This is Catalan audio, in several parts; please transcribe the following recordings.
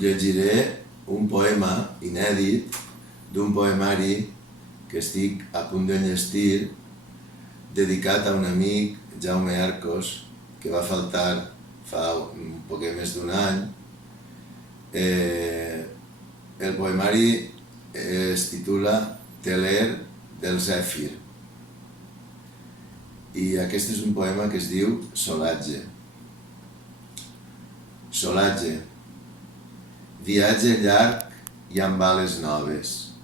llegiré un poema inèdit d'un poemari que estic a punt d'enllestir, dedicat a un amic, Jaume Arcos, que va faltar fa un poc més d'un any. El poemari es titula Teler del Zèfir i aquest és un poema que es diu Solatge. Solatge. Viatge llarg i amb bales noves,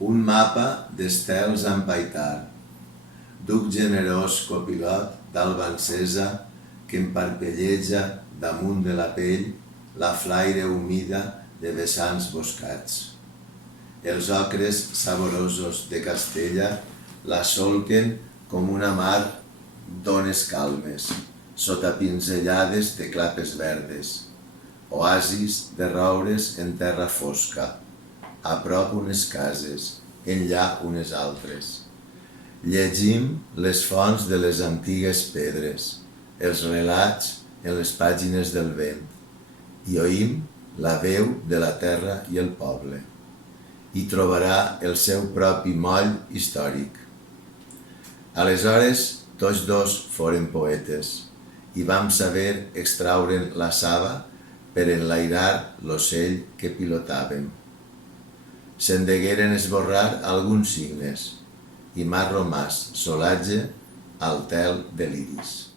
un mapa d'estels a empaitar, duc generós copilot d'alba encesa que emparpelleja damunt de la pell la flaire humida de vessants boscats. Els ocres saborosos de Castella la solquen com una mar d'ones calmes, sota pinzellades de clapes verdes, oasis de roures en terra fosca, a prop unes cases, enllà unes altres. Llegim les fonts de les antigues pedres, els relats en les pàgines del vent, i oïm la veu de la terra i el poble. Hi trobarà el seu propi moll històric. Aleshores, tots dos foren poetes i vam saber extraure'n la saba per enlairar l'ocell que pilotàvem. Se'n degueren esborrar alguns signes i m'ha romàs solatge al tel de l'iris.